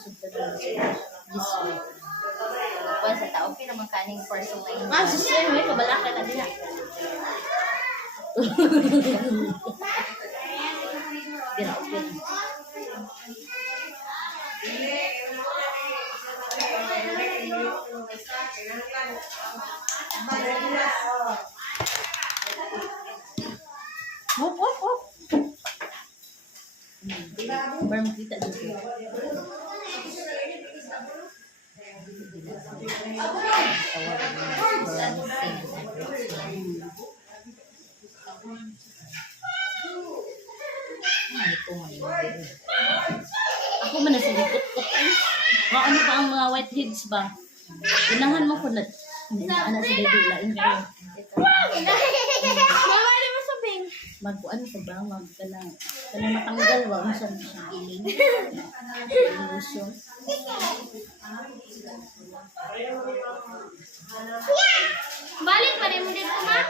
sundan na this week. Kuan sa tao naman kaning person na yun. Siya, may kabalakan na din na. Gina-open. Hop, hop, hop. Baru makita dito. Ako man na silikot ko. Ano pa ang mga whiteheads ba? Unahan mo ko na. Ano sa dudulain kayo. Magkuan ko ba? Magkanang matanggal ba? Ano sa iling? Illusion. Balik pa rin mo dito, ma?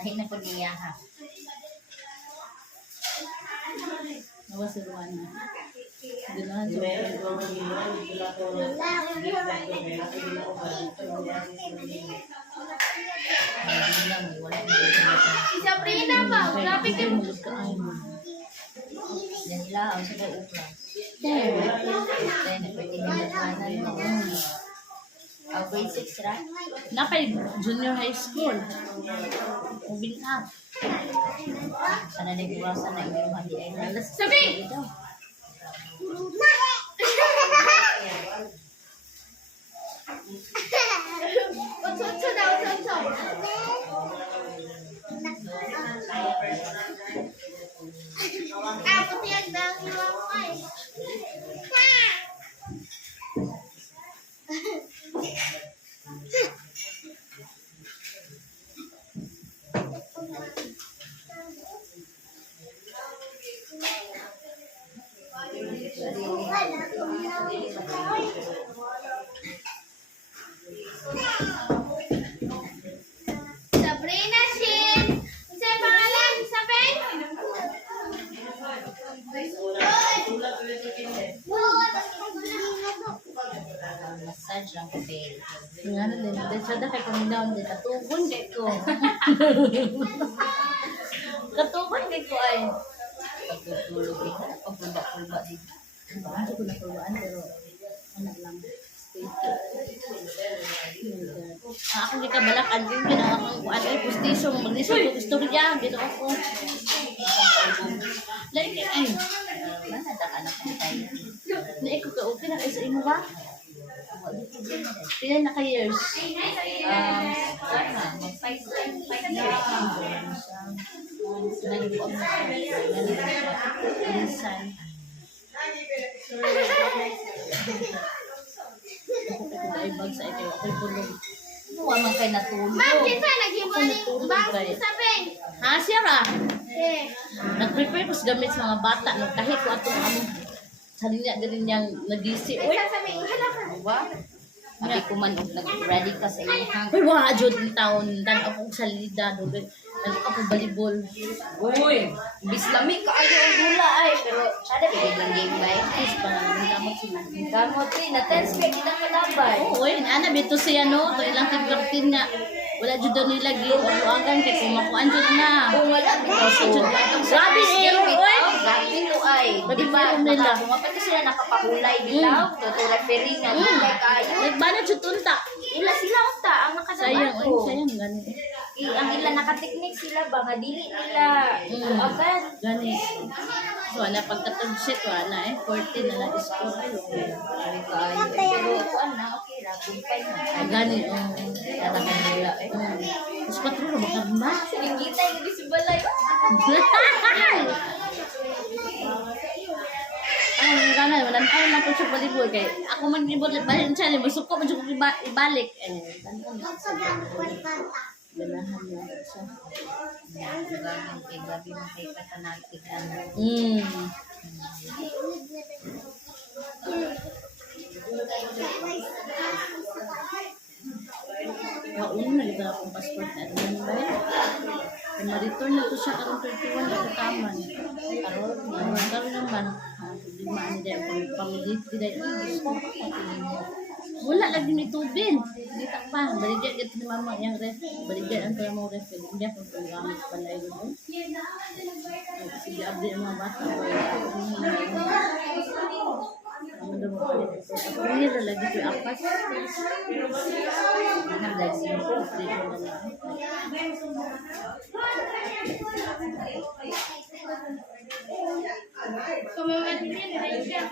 Lahi na po niya ha. Nawa si Ruana. Ganahan sa Si Sabrina ba? Grabe ka. Yan lang sa upla. Then pwede na magkanan mo. Grade 6 ra. Napay junior high school. Moving up. Sana nagbuwasan na yung hadi ay nalas. Sabi! Utso daw, utso. Puti ang dang iwan ko eh. Sabrina Shin! Ano yung pangalan? Sabi? Massage lang ko babe. Nga na din. Dahil sa dahil kami down din. Katugon kay ko. Katugon kay ko ay. Pagtutulog din. Pagpulba-pulba din. Ano ko na pulwaan pero anak lang. Ako di ka balak andin din ang akong kuan ay pustiso maglisod ko istorya dito ako. Like ay Mana tak anak ko tayo. na iko ka okay na kay sa imo ba? Pila na ka years? Sana, mag-5 years. Nalibuan mo siya. Insan. Ako ay bag sa ikaw. Ako'y bulong. Huwag man kayo natulog. Ma'am, kinsa nag-iwan ni bang si Sabi? Ha, siya ra? Eh. Nag-prepare ko sa gamit sa mga bata. Kahit ko atong sa linya din niyang nagisi. Uy, Sasabihin, hala ka. Diba? Abi ko man og nag-ready ka sa iyang. uy, wala jud ng taon. Dan akong salida. Ano ako balibol. Uy, bislami ka ayo ang gula ay. Pero, sada pwede lang game ba eh. Please, pangalan gamot sila. Gamot eh, na-tense ka kita kalabay. Oo, uy, ana bito siya no. Ito ilang tig-13 nga. Wala jud daw nila giuagan kay kumakuan jud na. Kung wala, bitaw jud lang. Grabe ni Aaron, oy. Grabe to ay. Grabe Diba, meron nila. Pati sila nakapakulay bitaw. Toto referee nga, kulay kayo. Nagbana jud tunta. Ila sila unta ang Sayang, nakadabato. uy, sayang gani. Ang ila nakateknik sila ba nga dili nila agad. Gani. So, ana pagkatag shit wala eh. 14 na lang score. Pero ano, okay ra, kumpay na. Gani, Kaya nila eh. Mas patro na makarma. Sinigita yung si balay. Ang gana, walang taon na po siya balibol. Kaya ako maglibol, balik siya, suko mo siya ibalik. Ganahan niya siya. Ganun kay gabi mo kay katanatig ano. Kauna na ito akong passport na rin ba eh. Kung ma-return na ito siya karong 21 na kataman. Karoon naman. lima ni dahil kung pamilya dahil wala lagi ni tubig. Hindi ta pa. Baligyan ito ni mama yung ref. Baligyan ang tala mo ref. Hindi ako panggamit pala yun. Sige, abdi ang mga bata. Ang damo pa rin ito. Ako hindi lagi ito apas. Ang lagi ito. Kumamatinin na siya.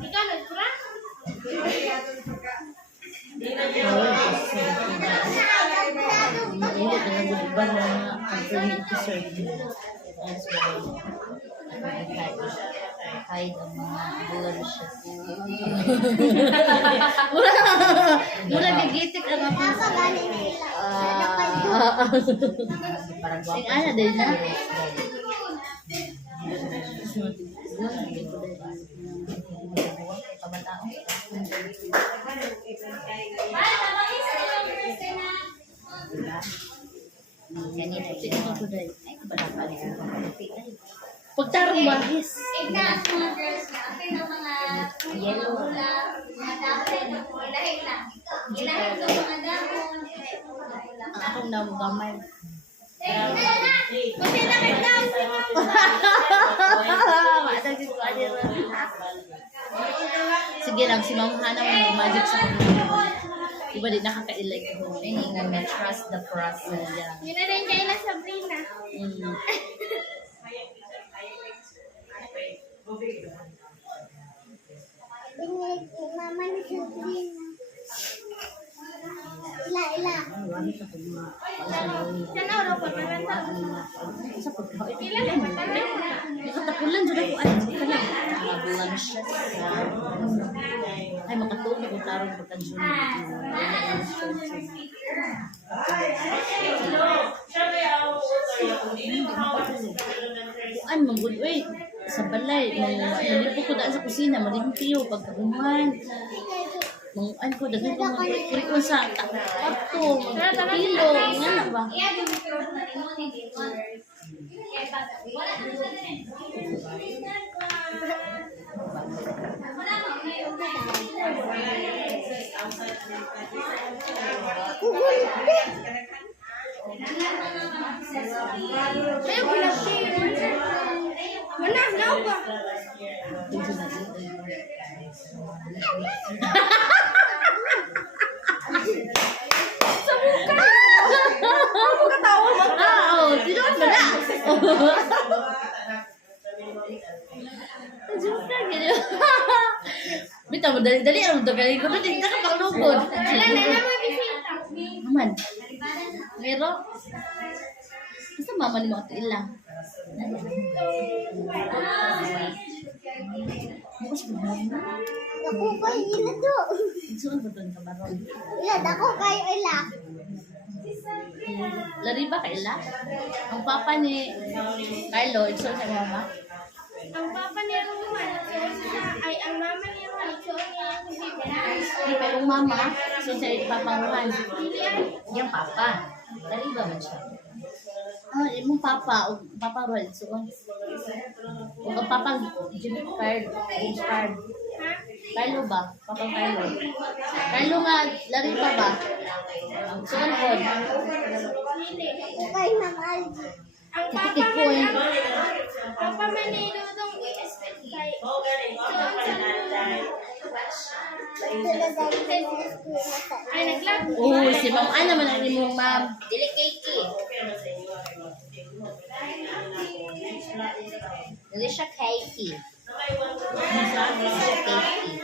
Ikaw nagpura? Hindi na iba na ang permit to serve. Kahit ang mga bulansya. Mula bigitik ang ako. Parang Sing ana din na. Pagtarong ba? Yes. Ika, mga girls na. Akin ang mga yellow. Mga dahon. Ilahin lang. Ilahin ko mga dahon. Ang akong namugamay. Kasi nakita si Sige lang, si Ma'am Hana mo magic sa kanya. Diba di nakakailag ko. Meaning na trust the process. Yun na rin kayo na Sabrina. Mama ni Sabrina. Ila. Sana uro po na lang tao. Sa pagkain. Pila na matanda. Nakatapulan dyan ako. Ay, Mga bulansya. ay makatulog ko tarong pagkansun. Kuan mong good way. Sa balay, nalipo ko daan sa kusina, malimpiyo, pagkahuman. Manguan ko, daghan ko mga kurikon sa kwarto, magkilo, nga na ba? Ayaw ko lang siya. Wala, now ba? Oo, tinuod mo na. Joke lang, gano'n. Bita mo, dali-dali, ano ito, galing ko na, hindi ka paglugod. Wala na naman bisita. Aman. Pero, basta mama ni mga ilang. Bukas ba na? Ako kayo ila to. Saan ba doon ka baron? Ila, ako kayo ila. Lari ba kaila? Ang papa ni Carlo, igsoon sa mama. Ang papa ni Roman, ay ang mama ni Roman, so niya yung bibig. Di pa yung mama, so sa ipapanguhan. Yung papa. Lari ba man siya? Imong papa, o papa Rod, so, o ang papa, Jimmy Card, James Card. Carlo ba? Papa Carlo. Carlo nga, lari pa ba? So, ano po? Okay na, Aldi. Ang Titikit ko eh. Papa Manilo itong kay ay naglag. Si Ma'am Ana man ang imong ma'am. Dili cakey. Dili siya cakey. Dili siya cakey.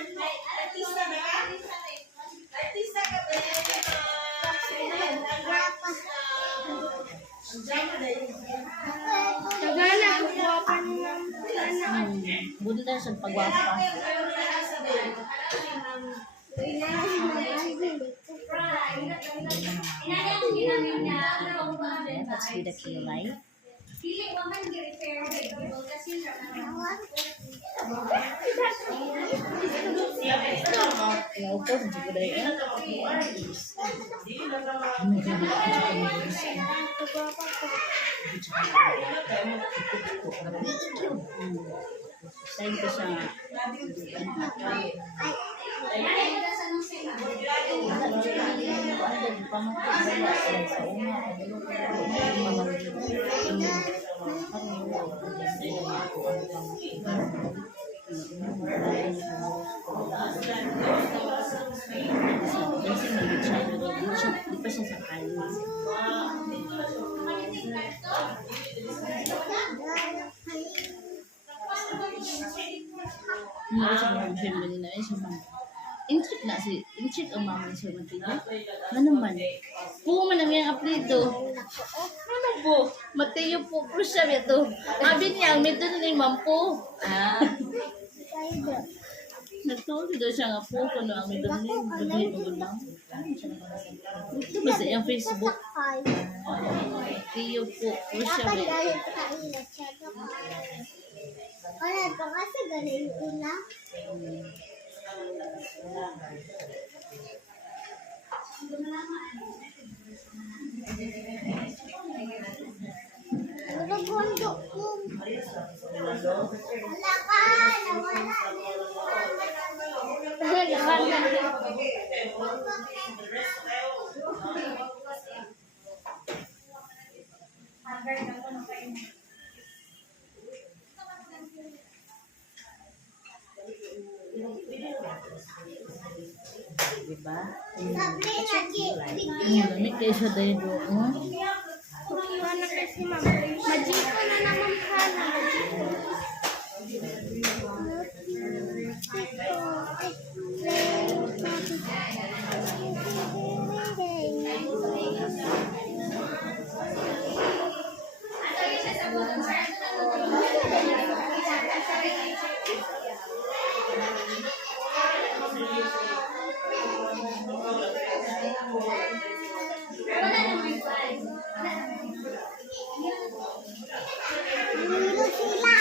Tagana kuha pa ni Ma'am. Bunda sa pagwapa. Let's read the kilay. Dili woman gi-repair kasi Naupo, hindi ko dahil Sign ko siya nga. Di pa siya sa kalis. Hindi siya mga family na siya mga incheck na si incheck ang mama siya magtiyo. Ano man? Po man ang iyang apelido. Ano po? Mateo po po siya ito. Abi niya, may doon na yung mampo. Nagtuloy daw siya nga po kung ano ang may doon na yung bagay mo lang. Ito ba sa iyang Facebook? Mateo po po siya. Wala pa kasi galing ina. Ano bondo ko? Wala ka! Diba? Sabi lagi. Ang lamig kayo siya dahil doon. Iwan na kasi Ma'am. Majiko na naman sana. Nilo sila.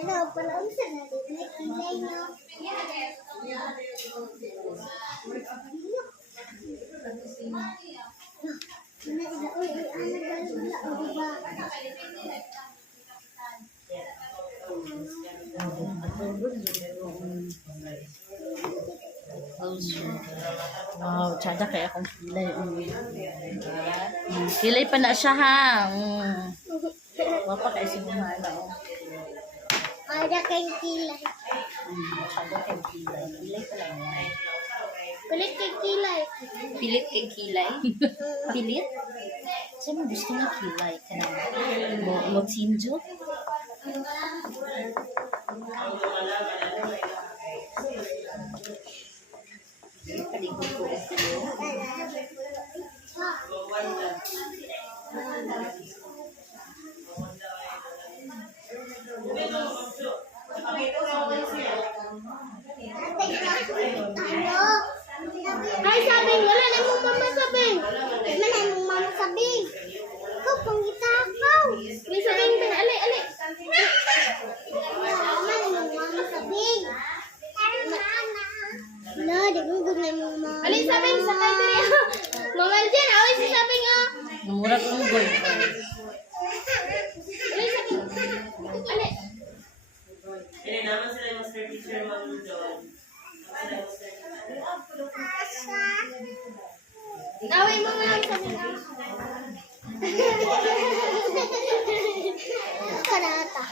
Ano, pala sa natin. Nakilay no. Wow, tsada kaya akong kilay. Kilay pa na siya ha. Wapa kayo si Mumana. Ada kayong kilay. Tsada kayong kilay. Kilay pa lang yan. Kulit kay kilay. Pilit kay kilay. Pilit? Saan mo gusto nga kilay? Mo tinjo? Paligod ko ito. Ay, sabing, wala na mong mama sabing. Wala na mong mama sabing. Ikaw, pang itakaw. May sabing, ali. Wala na mong mama sabing. Wala, di ko gud na mong mama. Ali, sabing, sakay diri. Mama dyan, away si sabing, oh. Namura ko ng goy. Ali, sabing. Ali. Ini naman sila yung master teacher Ma'am John. Away mo nga sabing, oh. Karata.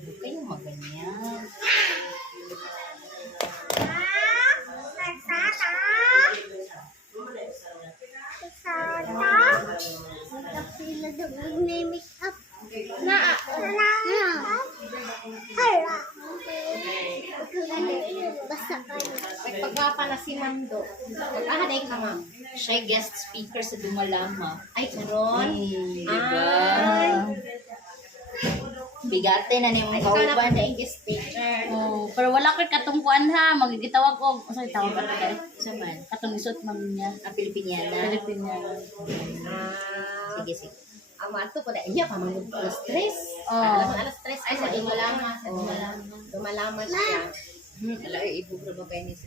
Huwag kayong maganyan. Pagpapa na si Mando. Pagkahaday ka, ma'am. Siya guest speaker sa Dumalama. Ay, karon. Diba? Bigate na ni Ay, mong ikaw na pa kauban. na English speaker. Oh, pero wala ko katungkuan ha. Magigitawag ko. Sorry, tawag ka tayo. Sa man. Katong isot man niya. Ang Pilipiniana. Pilipinyana. Sige, sige. Ang ato po na iya pa mga alas 3. Oh. Alas 3 ay sa Dumalama. Sa Dumalama. Dumalama siya. Ala, ibubra ba kayo ni si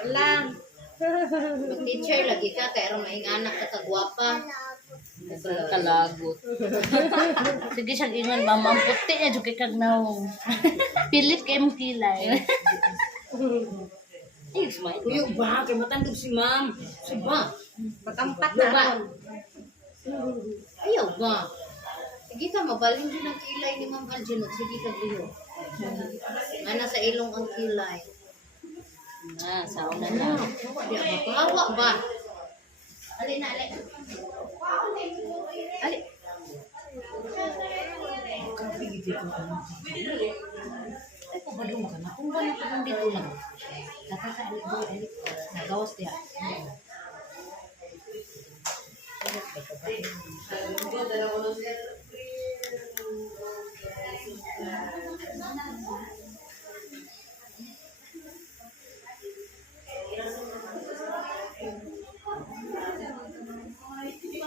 Alam. Mag-teacher lagi ka, kaya rin maing anak ka kagwapa. Kalagot. Sige siyang ingon, mama. Ang puti niya, dyan kay Kagnaw. Pilit kay mong kilay. Ay, smile. Kuya ba? Kaya matandog si ma'am. Si ba? Matampat na ron. Ayaw ba? Sige ka, mabalin din ang kilay ni Ma'am Alginot. Sige ka, Gino. Ana sa ilong ang kilay. Ah, sauna na. Di ba? Pahawa ba? Ali na, ali. Ali. Ay, pabalo mo ka na. Kung ba na kung dito lang. Nakakaali ko, ali. Nagawas niya.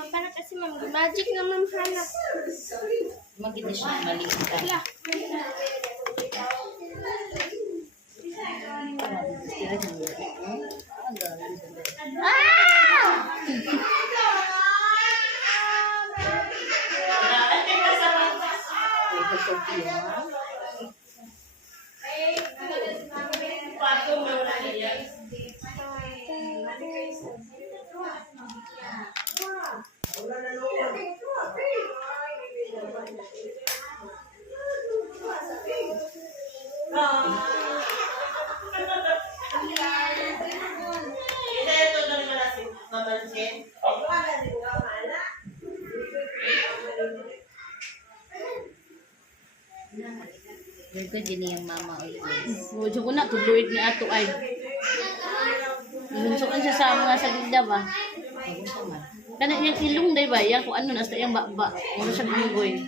Para kasi magic naman hanap. Maganda siya maliit ka. Very good din yung mama always. Medyo ko na, tuluid ni Ato ay. Lunsukan siya sa mga salida ba? Ako sa man. Kana yung ilong day ba? Yang kung ano, nasta yung ba. Ano siya bumugoy.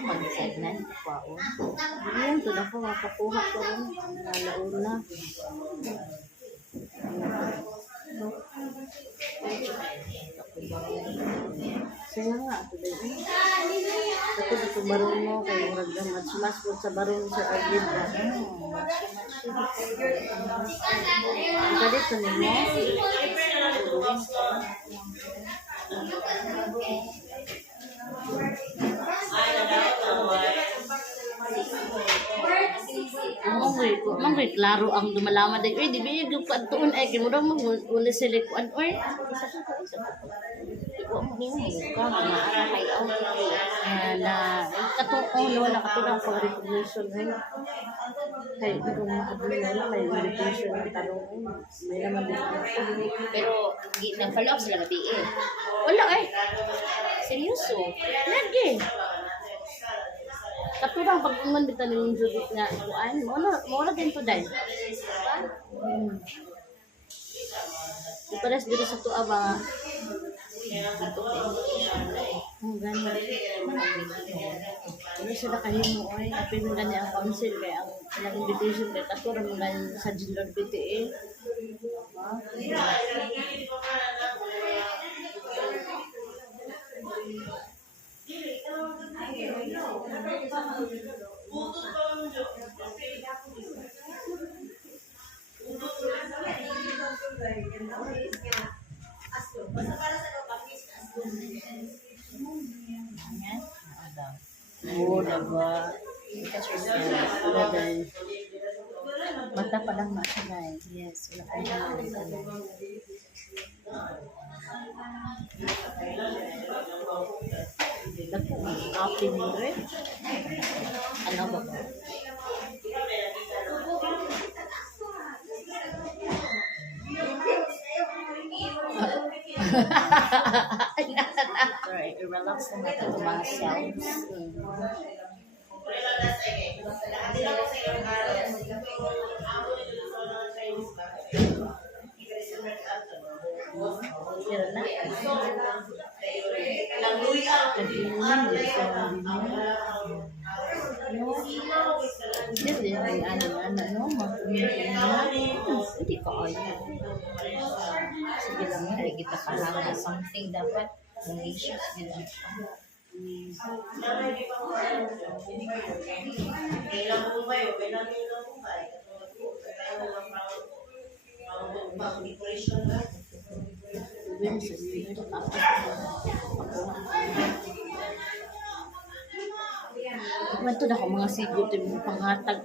Mag-side na. Pao. Ayun, ito na po, mapakuha ko rin. Nalaon na. Saya nga, ito din. Ito dito baron mo, kay murag na mas po sa baron sa agid ba. Ang galit ko ninyo. may klaro ang dumalaman day. Uy, di ba yung pagtuon ay kimura mo uli silikuan. Uy, Ikaw mo yung mukha, maara kayo. na katuon wala katulong pag recognition ay. Kaya hindi ko makabulala na may invitation ng tanong. May naman din. Pero nag-follow up sila gabi eh. Wala ay. Seryoso. Lagi. Katulong pag uman bitan yung Judith nga kuan, mo na din to dai. Ipares dito sa tuwa ba? Ang ganda. Ano sila kahimo ay apin mo gani ang council kay ang ilang invitation kay katulong mo gani sa Jilor BTE. Oo, diba? Wala dahil. Mata pa lang na siya guys. Yes, wala pa lang. Copy ni Dre. Ano ba ba? Right, relax na natin ang mga cells. Sira na. Nag-iunan din siya. Hindi, ano, Hindi ko ayaw. Sige lang, hindi kita kalang na something dapat. Malicious din siya. Sabihin sa spirit ako. Ito na ako mga sigo, ito yung panghatag,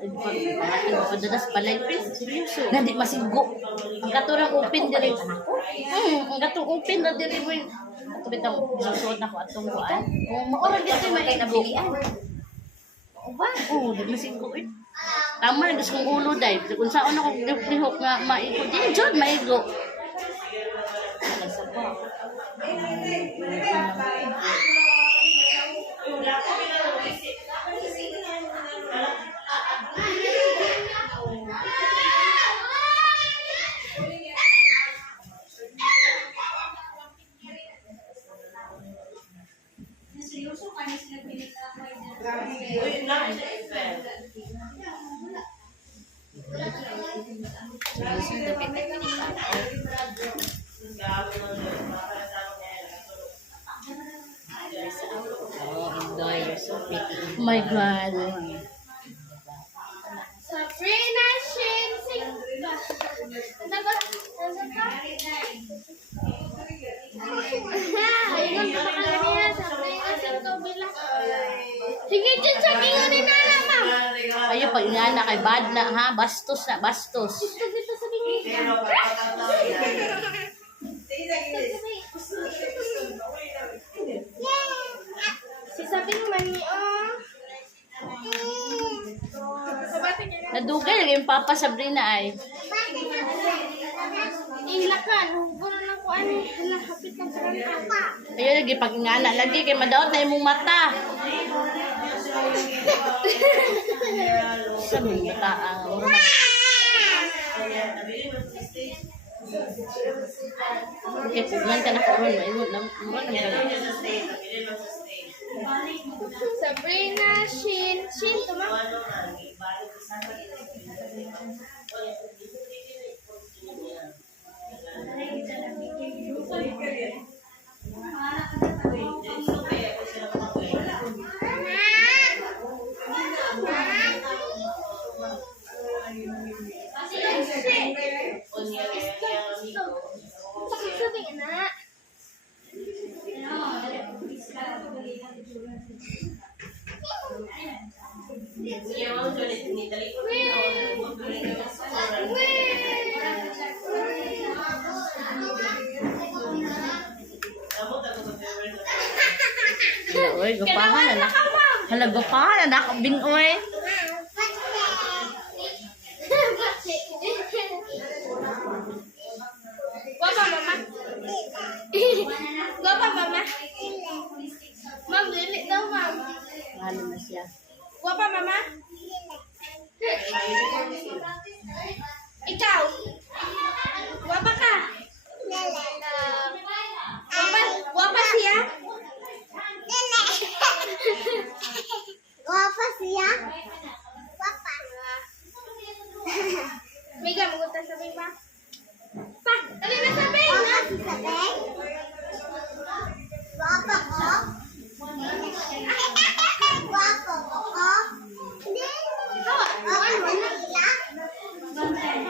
padalas balay, seryoso. Na di masigo. Ang katurang open diri. Ang katong open na diri mo. Ato bitang susuot na ko atong kuan. Maura dito may nabilian. ba? Oo, di masigo eh. Tama na gusto kong ulo dahil. Kung saan ako lihok nga maigo. Di, John, maigo. Nasa po. Seryoso ka na sila pinag-apoy na. Seryoso na pinag-apoy. Oh, enjoy. You're so pretty. Oh my God. Sabrina Shin Dapat ayun na makalaniya. Sabrina Shin Tobila. Sige, dyan sa kingo ni Nana, ma'am. Ayo pag nga na kay bad na ha. Bastos na, bastos. Gusto dito sa kingo. Si Sabing Mani, oh. Nadugay lagi yung Papa Sabrina ay. Ilakan, huwag na ko ano. Hapit ng karanta. Ayo lagi pag nga na lagi kay madaot na imong mata. Sa mga mata ang kaya pugnan ka na karon maimot lang. Sabrina Shin tuma. Sabi na. Iya, mau jual ini dari Halagapahan, anak. Halagapahan, anak. Binoy. Guapa, mama. Guapa, mama. Ma'am, dili daw, ma'am. Ano na siya? Guapa, mama. Ikaw. Guapa ka. Guapa siya. Guapa siya. Guapa. Mega, magunta sa Bing pa. Pa, dali na sa Bing. Guapa si Sabeng. Guapa ko. Guapa ko. Hindi. Guapa mo na sila. Stug, Bing.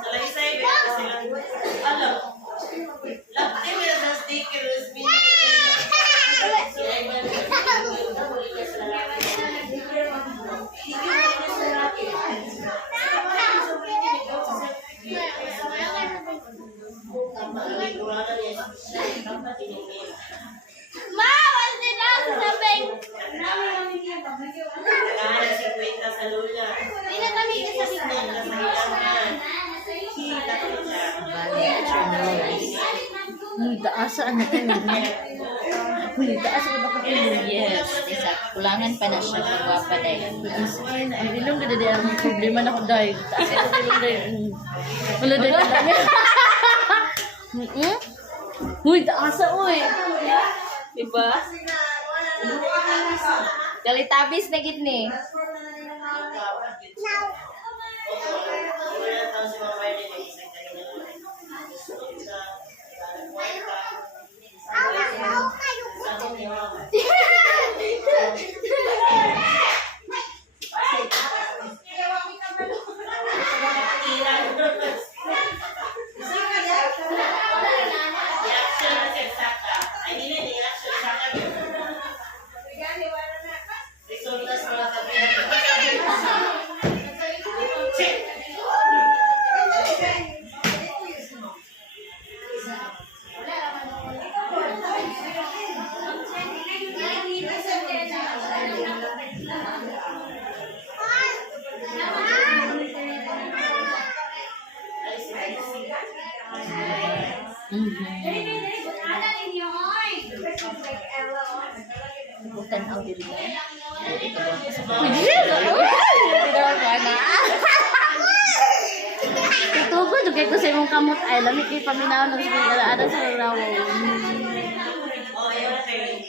Salaysay, meron pa silang, alam, lakti meron sa sticker, Ma, wala din ako sa Bing. Nakahanap si Kwenta sa lula. Hindi na kami sa Bing. Uy, taasa ano kayo? Uy, taasa ano ka kayo? Yes, isa. Kulangan pa na siya. Pagwapa dahil. Ay, ang ilong ganda din ang problema na ko dahil. Taas ang ilong dahil. Wala dahil ka dami. Uy, taasa uy. Diba? Kalitabis na gid ni. Bukan ang dili. Tutugo, dugay ko sa imong kamot. Ay, lamig kay paminaw ng sigara sa rawo. Oh, yun, okay.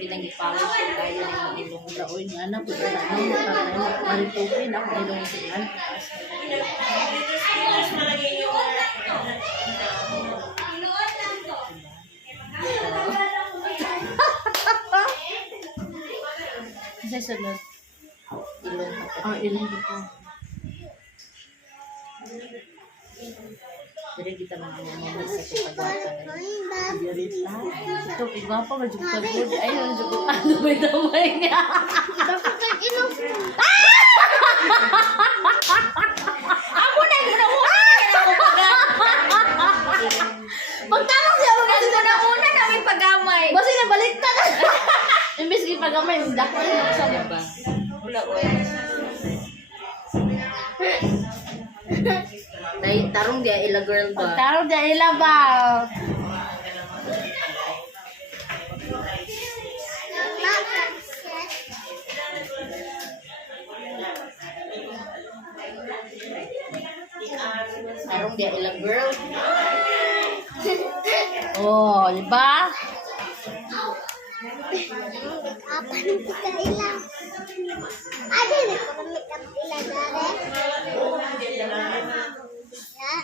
Bilang ipawish yung gaya ng ilong. Uy, nga na, pwede na ano, maritupin ako ilong sinan. Kasi sunod. Ilong. Ah, ilong ko. Jadi kita mengalami sa pagwapa. Dirit lang. Ito, igwapa ka, jug pagod. Ayun, jug ano, may damay niya. Ako na una ako Pagtanong siya mo kasi una namin pagamay. Basta na baliktad. Imbes di pagamay, dako na sa Diba? Wala oy. Dahil tarong dia ila girl ba? pagtarong dyan ilabaw. Tarong dia ila girl. Oh, di ba? Apa nih kita hilang? Ada nih kalau kita hilang ada. Ya.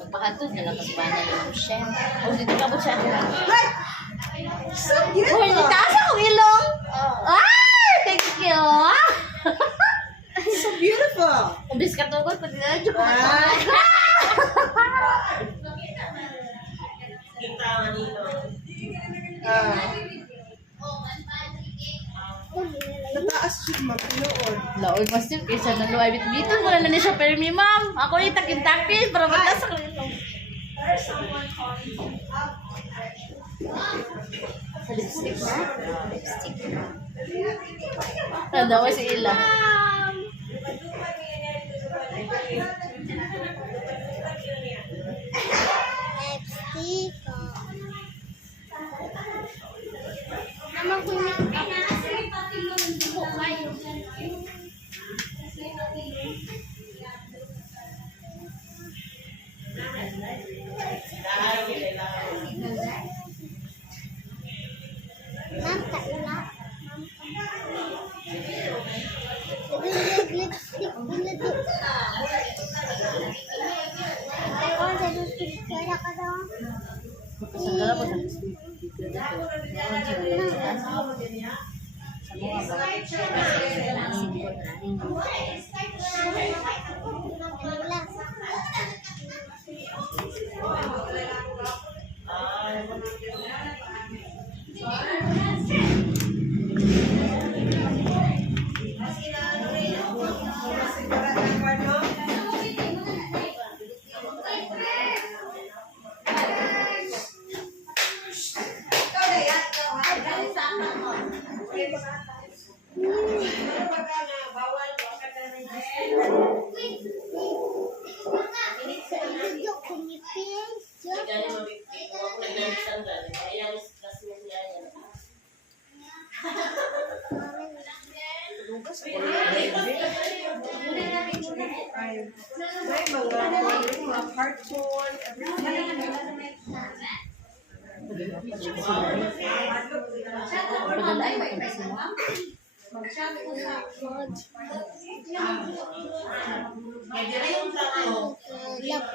Magpakatod na lang kasi ba na yung chef. O, dito ka po siya. So Oh, beautiful. taas akong ilong. Ay, thank you. So beautiful. Umbis ka tugod, pati na dyan ko. Nataas siya mapinood. Laoy, master, kaysa naluay bit-bitan. Wala na niya siya permi, ma'am. Ako yung takin-takin para mataas akong ilong. Sa lipstick na? Lipstick. Tanda mo si Ila. Lipstick. Naman ko yung Ma'am, kaula. Lipstick. Ako, sa lipstick. Kaya ka daw. Sandala ko na lipstick. Video ko ni Pins. May mga cartoon, everything. Padalay mo yung kasi mo.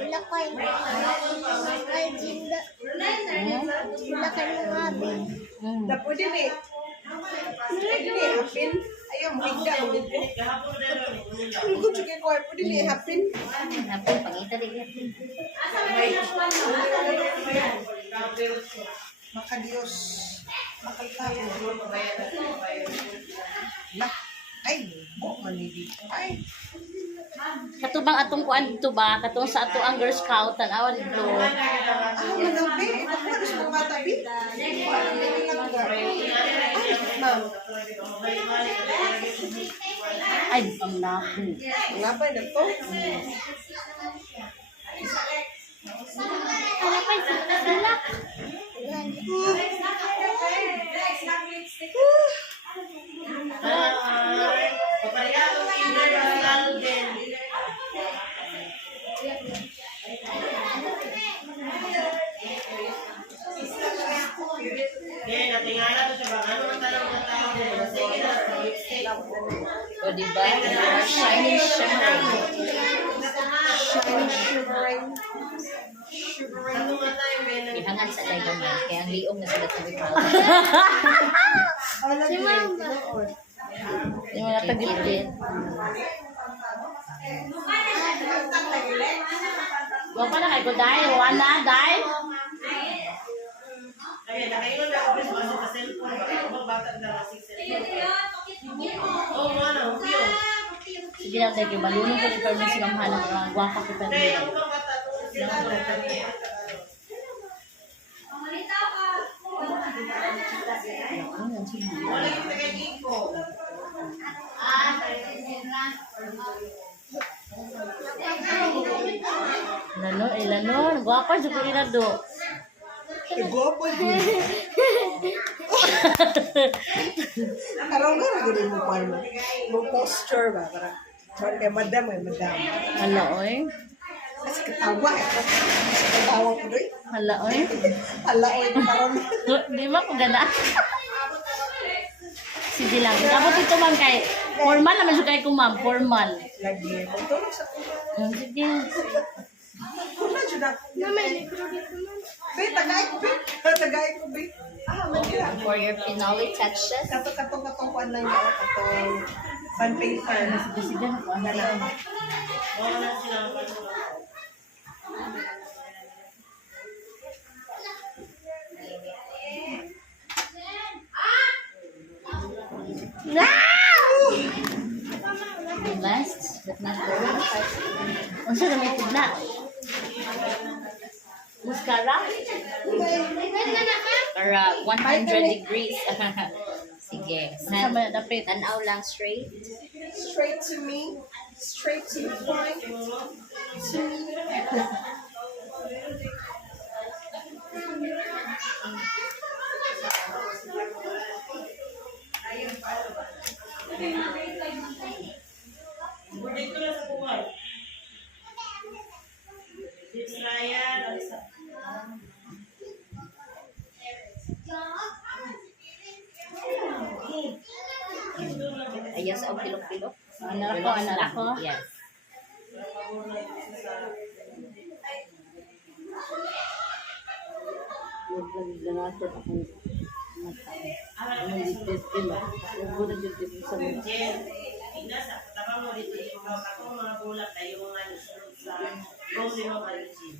Lakay ay jinda. Lakay mo nga ba? Na pwede ni. Pwede ni hapin. Ayaw mo higda. Kung gusto kayo ko, pwede ni hapin. Napon, pangita rin yan. Makadiyos. Makaltapo. Lah. Ay, mo manili. Ay. Katubang atong kuan dito ba? Katong sa ato ang Girl Scout tanawan dito. Manabi. Ako na sa matabi. Ma'am. Ay, ang napi. Ngapay na to. Ano pa yung salak? O, diba? Shiny, shimmering. Shiny, shimmering. Ihangan sa lay gamay. Kaya ang liong na sila sa bipal. Si Mama. Yung mga tagilid. Wala pa na kay ko dahil. Wala dahil. Sige lang tayo. Balunong ko ni Carmen si Ma'am Hana. Mga gwapa ko pa rin. Lano, lano. Gwapa siya ko rin na do. Gopo din. Karong-karong gano'n mo pa mo posture ba? Para kay madam ay madam. Hala, oy. Kasi katawa. Kasi katawa ko doy. Hala, oy. Hala, oy, karon. Di ba ko gana? Sige lang. Tapos ito man kay, formal naman siya kay ko ma'am, formal. Lagi. Magtulog sa kulo. Sige. Wala dyan na. Mama, libro dito man. Be, tagay ko, be. Tagay ko, be. Ah, manila. For your pinoy touches. Katong kuan lang yun. Katong band paper. Sige na po. Ano lang. Wala sila ang And last, but not the least. Unsa gamitin na? Mascara? Para 100 degrees. Sige. Sa may dapit. Tanaw lang straight. Straight to me. Straight to the point. To me. Budi ko lang sa buwan. Israel. Ayaw sa pilok-pilok. Anak ko, anak ko. Yes. Jen, ina sa tabang mo dito yung mga bulak na yung mga nasunod sa rose ng maligin.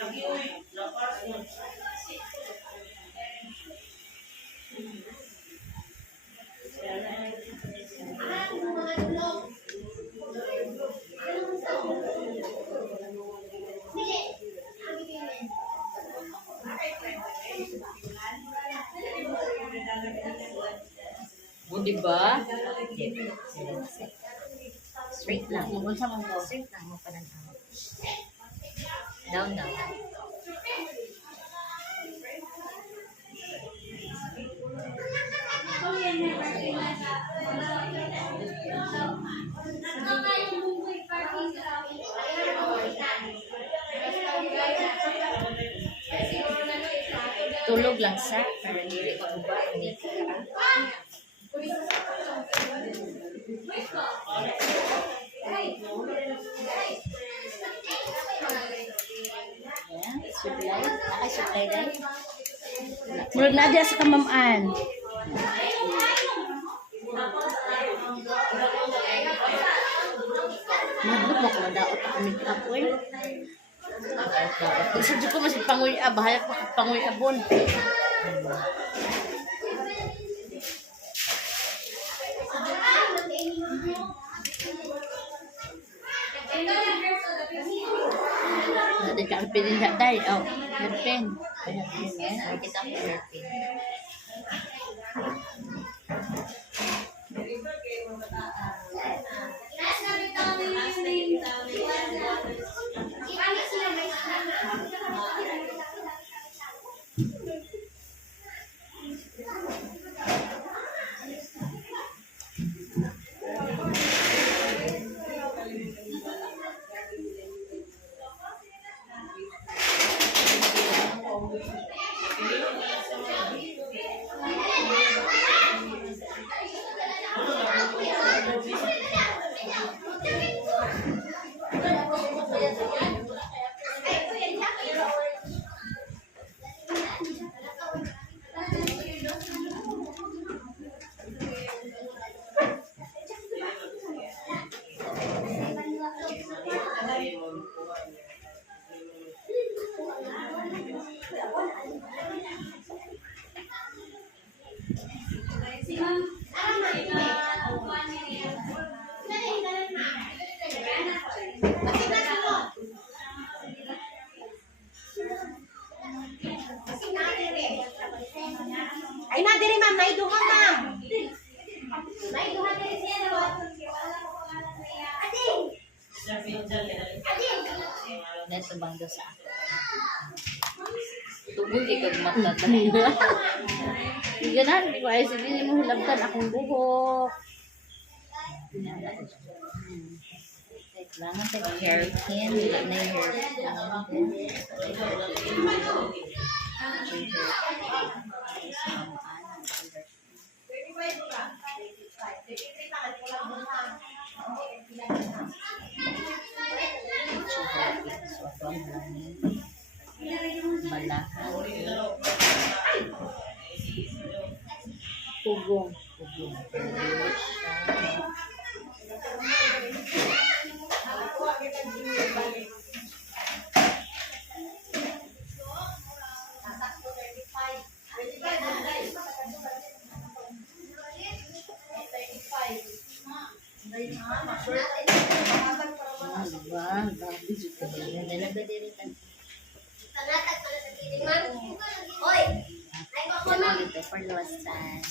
Lagi uy, lapas mo. O, diba? Straight lang. Unsa man ko? Straight lang mo pa ng down, down. Tulog lang sa para dili maguba ni supply. Supply dai. Murag na diya sa kamamaan. Mabot mo ko madaot ako make up oy. Sige ko mas panguy bahaya pa panguy abon. Ada ka pilih dak dai. Oh, pen. Kita hairpin. Ay, na, diri, ma'am. Naiduha, ma'am. Neto bangdo sa ako. Tubog ikag mata. Ganan ko ay sige mo hilabtan akong buhok. Kailangan tayo hair pin. Wala na yung hair pin. Malahan. Pugong. Pugong. Diba? Grabe juga. Ganda na ba din ito? Pangatag pala sa kilingan. Hoy! Ay, ko Ito for last time.